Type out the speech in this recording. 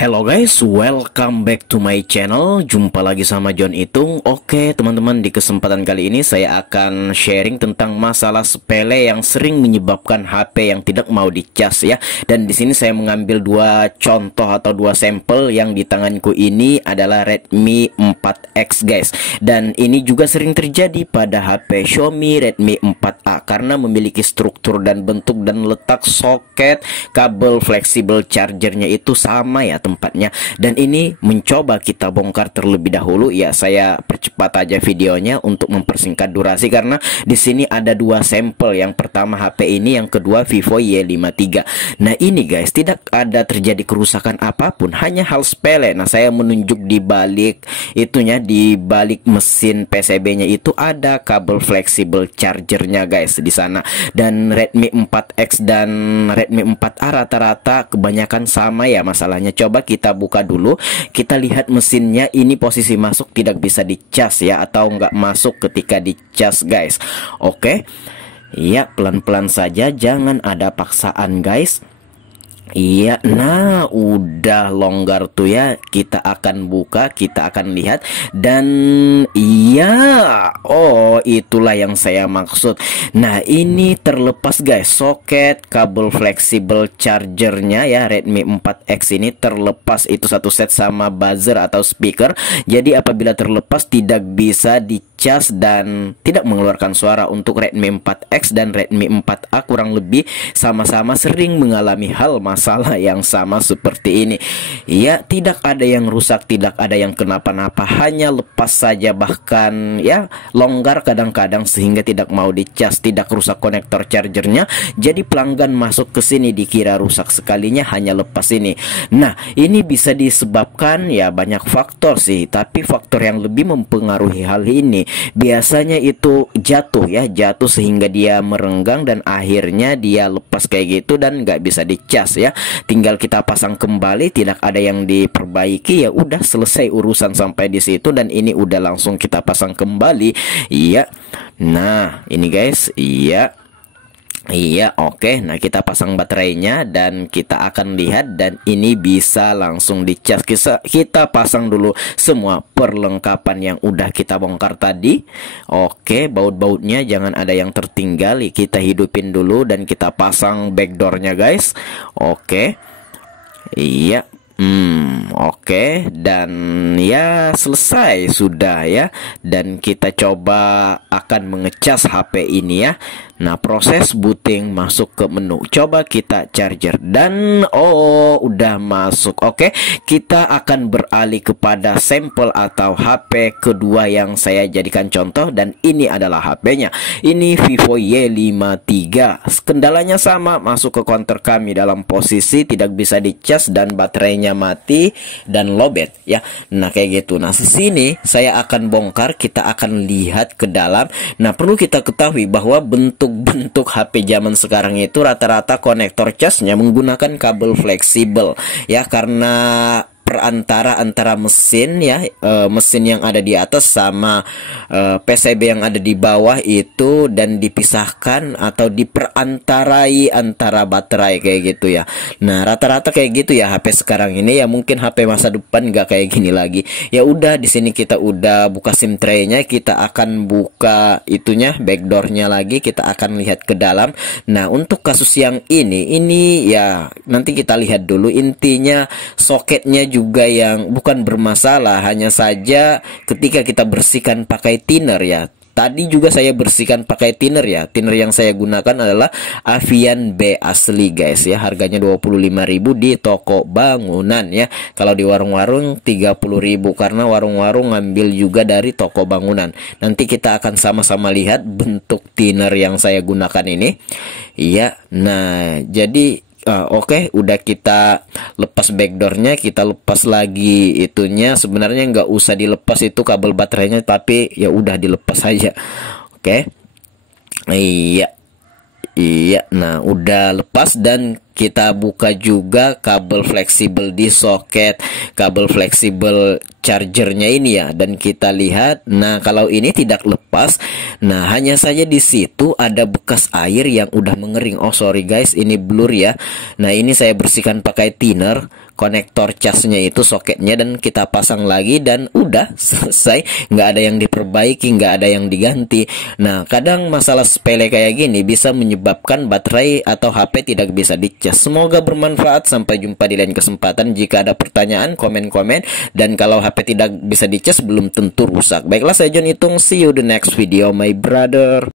Hello guys, welcome back to my channel. Jumpa lagi sama John Itung. Oke teman-teman, di kesempatan kali ini saya akan sharing tentang masalah sepele yang sering menyebabkan HP yang tidak mau dicas ya. Dan di sini saya mengambil dua contoh atau dua sampel. Yang di tanganku ini adalah Redmi 4X guys. Dan ini juga sering terjadi pada HP Xiaomi Redmi 4A karena memiliki struktur dan bentuk dan letak soket kabel fleksibel chargernya itu sama ya tempatnya. Dan ini mencoba kita bongkar terlebih dahulu ya. Saya percepat aja videonya untuk mempersingkat durasi karena di sini ada dua sampel. Yang pertama HP ini, yang kedua Vivo Y53. Nah ini guys, tidak ada terjadi kerusakan apapun, hanya hal sepele. Nah saya menunjuk di balik itunya, di balik mesin PCB-nya itu ada kabel fleksibel chargernya guys di sana. Dan Redmi 4X dan Redmi 4A rata-rata kebanyakan sama ya masalahnya. Coba kita buka dulu, kita lihat mesinnya. Ini posisi masuk tidak bisa dicas ya, atau nggak masuk ketika dicas guys. Oke ya, pelan-pelan saja, jangan ada paksaan guys. Iya, nah udah longgar tuh ya. Kita akan buka, kita akan lihat. Dan iya, oh itulah yang saya maksud. Nah ini terlepas guys, soket kabel fleksibel chargernya ya. Redmi 4X ini terlepas, itu satu set sama buzzer atau speaker. Jadi apabila terlepas tidak bisa dicas dan tidak mengeluarkan suara. Untuk Redmi 4X dan Redmi 4A kurang lebih sama-sama sering mengalami hal masalah yang sama seperti ini. Ya, tidak ada yang rusak, tidak ada yang kenapa-napa, hanya lepas saja, bahkan ya longgar kadang-kadang sehingga tidak mau dicas. Tidak rusak konektor chargernya, jadi pelanggan masuk ke sini dikira rusak sekalinya hanya lepas ini. Nah ini bisa disebabkan ya banyak faktor sih, tapi faktor yang lebih mempengaruhi hal ini biasanya itu jatuh ya, jatuh sehingga dia merenggang dan akhirnya dia lepas kayak gitu dan nggak bisa dicas ya. Tinggal kita pasang kembali, tidak ada yang diperbaiki, ya udah selesai urusan sampai di situ. Dan ini udah langsung kita pasang kembali. Iya. Nah, ini guys, iya. Iya, oke. Nah kita pasang baterainya dan kita akan lihat, dan ini bisa langsung dicas. Kita pasang dulu semua perlengkapan yang udah kita bongkar tadi. Oke, baut-bautnya jangan ada yang tertinggal. Kita hidupin dulu dan kita pasang backdoornya guys. Oke. Iya. Oke, dan ya selesai sudah ya. Dan kita coba akan mengecas HP ini ya. Nah proses booting, masuk ke menu, coba kita charger, dan oh udah masuk. Oke, kita akan beralih kepada sampel atau HP kedua yang saya jadikan contoh. Dan ini adalah HP-nya, ini Vivo Y53. Kendalanya sama, masuk ke counter kami dalam posisi tidak bisa dicas dan baterainya mati dan lowbat ya. Nah kayak gitu. Nah sini saya akan bongkar, kita akan lihat ke dalam. Nah perlu kita ketahui bahwa bentuk HP zaman sekarang itu rata-rata konektor casnya menggunakan kabel fleksibel ya, karena perantara antara mesin ya, mesin yang ada di atas sama PCB yang ada di bawah itu, dan dipisahkan atau diperantarai antara baterai kayak gitu ya. Nah rata-rata kayak gitu ya HP sekarang ini ya. Mungkin HP masa depan nggak kayak gini lagi. Ya udah, di sini kita udah buka SIM tray-nya, kita akan buka itunya, backdoornya lagi, kita akan lihat ke dalam. Nah untuk kasus yang ini ya nanti kita lihat dulu. Intinya soketnya juga yang bukan bermasalah, hanya saja ketika kita bersihkan pakai thinner ya. Tadi juga saya bersihkan pakai thinner ya. Thinner yang saya gunakan adalah Avian B asli guys ya. Harganya 25.000 di toko bangunan ya. Kalau di warung-warung 30.000 karena warung-warung ngambil juga dari toko bangunan. Nanti kita akan sama-sama lihat bentuk thinner yang saya gunakan ini. Iya. Nah, jadi oke, udah kita lepas backdoornya, kita lepas lagi itunya. Sebenarnya nggak usah dilepas itu kabel baterainya, tapi ya udah dilepas aja. Oke, iya, nah udah lepas dan kita buka juga kabel fleksibel di soket, kabel fleksibel chargernya ini ya, dan kita lihat. Nah, kalau ini tidak lepas. Nah, hanya saja di situ ada bekas air yang udah mengering. Oh sorry guys, ini blur ya. Nah, ini saya bersihkan pakai thinner konektor casnya itu, soketnya, dan kita pasang lagi dan udah selesai. Nggak ada yang diperbaiki, nggak ada yang diganti. Nah, kadang masalah sepele kayak gini bisa menyebabkan baterai atau HP tidak bisa dicas. Semoga bermanfaat. Sampai jumpa di lain kesempatan. Jika ada pertanyaan, komen-komen. Dan kalau HP tidak bisa dicas, belum tentu rusak. Baiklah, saya John Itung. See you the next video, my brother.